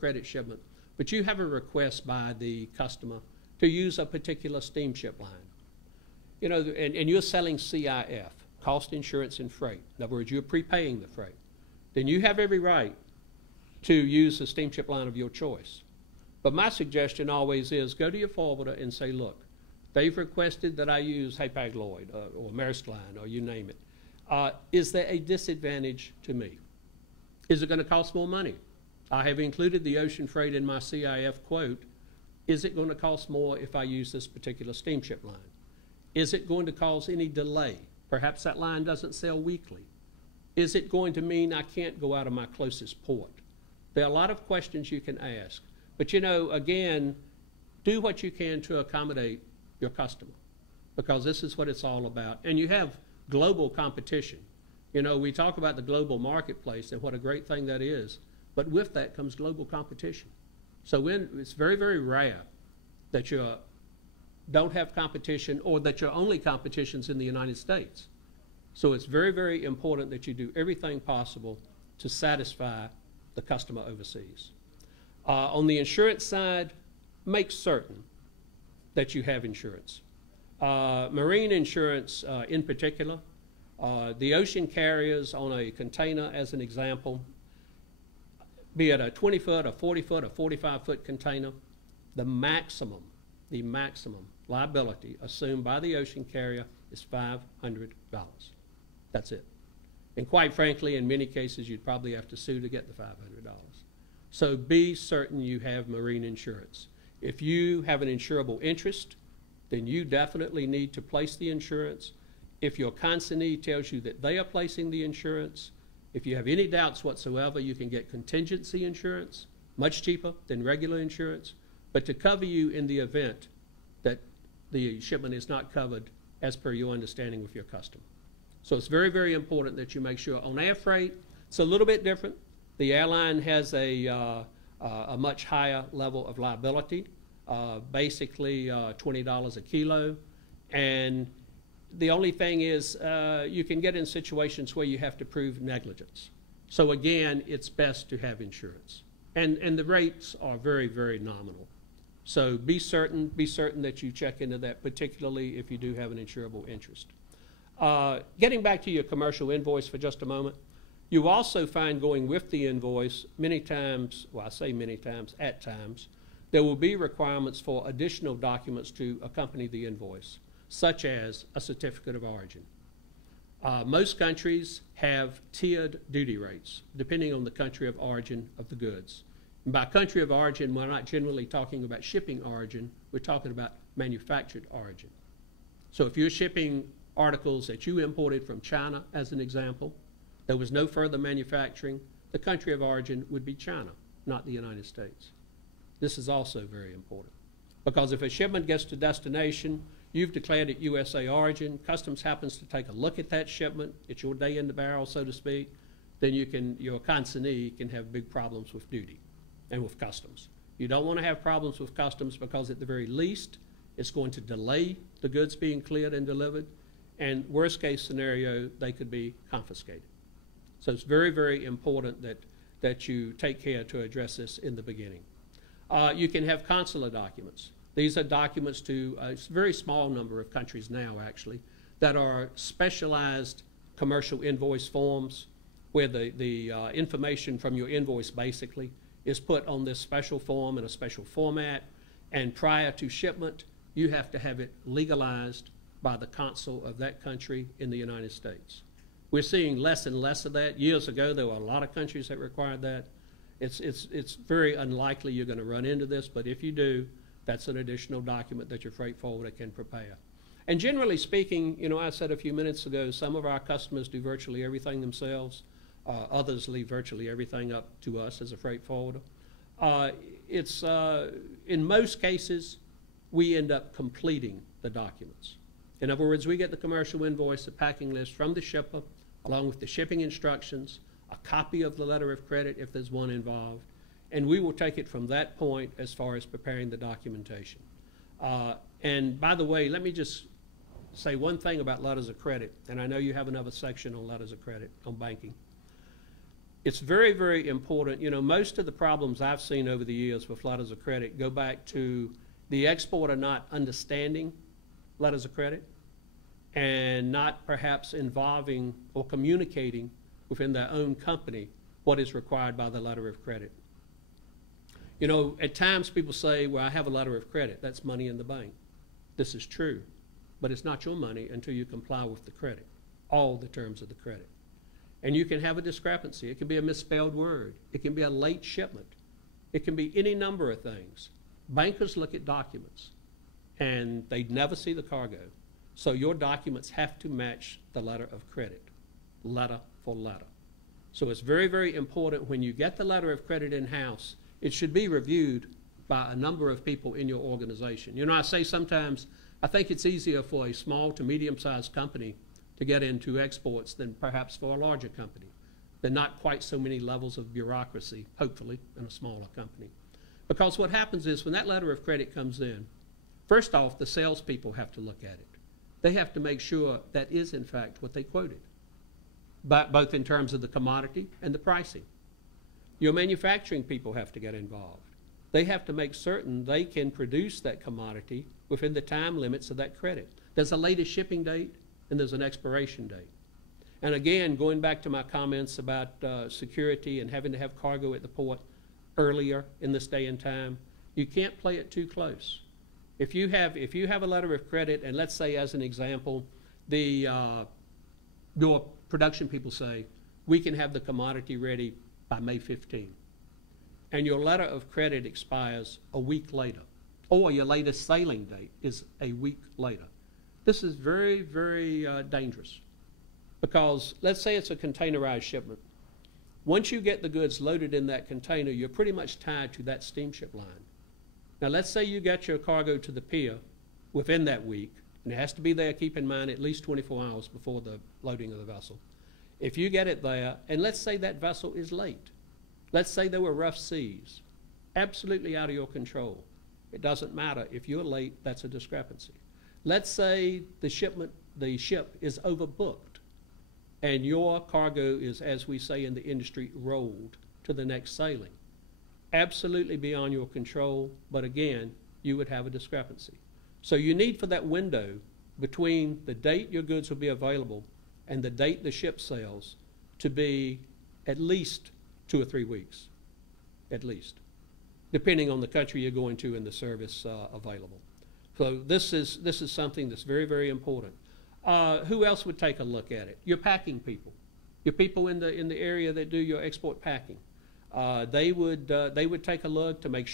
credit shipment, but you have a request by the customer to use a particular steamship line. You know, and you're selling CIF, cost, insurance, and freight. In other words, you're prepaying the freight. Then you have every right to use the steamship line of your choice. But my suggestion always is go to your forwarder and say, look, they've requested that I use Hapag-Lloyd or Maersk Line or you name it. Is there a disadvantage to me? Is it going to cost more money? I have included the ocean freight in my CIF quote. Is it going to cost more if I use this particular steamship line? Is it going to cause any delay? Perhaps that line doesn't sell weekly. Is it going to mean I can't go out of my closest port? There are a lot of questions you can ask. But, you know, again, do what you can to accommodate your customer, because this is what it's all about. And you have global competition. You know, we talk about the global marketplace and what a great thing that is, but with that comes global competition. So it's very, very rare that you don't have competition or that your only competition's in the United States. So it's very, very important that you do everything possible to satisfy the customer overseas. On the insurance side, make certain that you have insurance. Marine insurance in particular, the ocean carriers on a container as an example, be it a 20-foot, a 40-foot, a 45-foot container, the maximum liability assumed by the ocean carrier is $500. That's it. And quite frankly, in many cases, you'd probably have to sue to get the $500. So be certain you have marine insurance. If you have an insurable interest, then you definitely need to place the insurance. If your consignee tells you that they are placing the insurance, if you have any doubts whatsoever, you can get contingency insurance, much cheaper than regular insurance, but to cover you in the event that the shipment is not covered as per your understanding with your customer. So it's very, very important that you make sure. On air freight, it's a little bit different. The airline has a much higher level of liability, basically $20 a kilo. And the only thing is you can get in situations where you have to prove negligence. So again, it's best to have insurance. And the rates are very, very nominal. So be certain that you check into that, particularly if you do have an insurable interest. Getting back to your commercial invoice for just a moment, you also find going with the invoice many times, well, I say many times, at times, there will be requirements for additional documents to accompany the invoice, such as a certificate of origin. Most countries have tiered duty rates, depending on the country of origin of the goods. And by country of origin, we're not generally talking about shipping origin, we're talking about manufactured origin. So if you're shipping articles that you imported from China, as an example, there was no further manufacturing, the country of origin would be China, not the United States. This is also very important, because if a shipment gets to destination, you've declared it USA origin, customs happens to take a look at that shipment, it's your day in the barrel, so to speak, then your consignee can have big problems with duty and with customs. You don't want to have problems with customs, because at the very least, it's going to delay the goods being cleared and delivered, and worst case scenario, they could be confiscated. So it's very, very important that you take care to address this in the beginning. You can have consular documents. These are documents to a very small number of countries now, actually, that are specialized commercial invoice forms where the information from your invoice basically is put on this special form in a special format, and prior to shipment, you have to have it legalized by the consul of that country in the United States. We're seeing less and less of that. Years ago, there were a lot of countries that required that. It's very unlikely you're going to run into this, but if you do, that's an additional document that your freight forwarder can prepare. And generally speaking, you know, I said a few minutes ago, some of our customers do virtually everything themselves. Others leave virtually everything up to us as a freight forwarder. In most cases, we end up completing the documents. In other words, we get the commercial invoice, the packing list from the shipper, along with the shipping instructions, a copy of the letter of credit if there's one involved, and we will take it from that point as far as preparing the documentation. And by the way, let me just say one thing about letters of credit, and I know you have another section on letters of credit, on banking. it's very, very important. You know, most of the problems I've seen over the years with letters of credit go back to the exporter not understanding letters of credit and not perhaps involving or communicating within their own company what is required by the letter of credit. You know, at times people say, well, I have a letter of credit. That's money in the bank. This is true, but it's not your money until you comply with the credit, all the terms of the credit. And you can have a discrepancy. It can be a misspelled word. It can be a late shipment. It can be any number of things. Bankers look at documents, and they never see the cargo. So your documents have to match the letter of credit, letter for letter. So it's very, very important when you get the letter of credit in-house, it should be reviewed by a number of people in your organization. You know, I say sometimes, I think it's easier for a small to medium-sized company to get into exports than perhaps for a larger company. There are not quite so many levels of bureaucracy, hopefully, in a smaller company. Because what happens is when that letter of credit comes in, first off, the salespeople have to look at it. They have to make sure that is, in fact, what they quoted, but both in terms of the commodity and the pricing. Your manufacturing people have to get involved. They have to make certain they can produce that commodity within the time limits of that credit. There's a latest shipping date and there's an expiration date. And again, going back to my comments about security and having to have cargo at the port earlier in this day and time, you can't play it too close. If you have a letter of credit, and let's say as an example, your production people say, we can have the commodity ready by May 15. And your letter of credit expires a week later, or your latest sailing date is a week later. This is very, very dangerous, because let's say it's a containerized shipment. Once you get the goods loaded in that container, you're pretty much tied to that steamship line. Now let's say you get your cargo to the pier within that week, and it has to be there, keep in mind, at least 24 hours before the loading of the vessel. If you get it there, and let's say that vessel is late, let's say there were rough seas, absolutely out of your control. It doesn't matter. If you're late, that's a discrepancy. Let's say the ship is overbooked, and your cargo is, as we say in the industry, rolled to the next sailing. Absolutely beyond your control, but again, you would have a discrepancy. So you need for that window between the date your goods will be available and the date the ship sails to be at least 2 or 3 weeks, at least, depending on the country you're going to and the service available. So this is something that's very, very important. Who else would take a look at it? Your packing people, your people in the area that do your export packing. They would take a look to make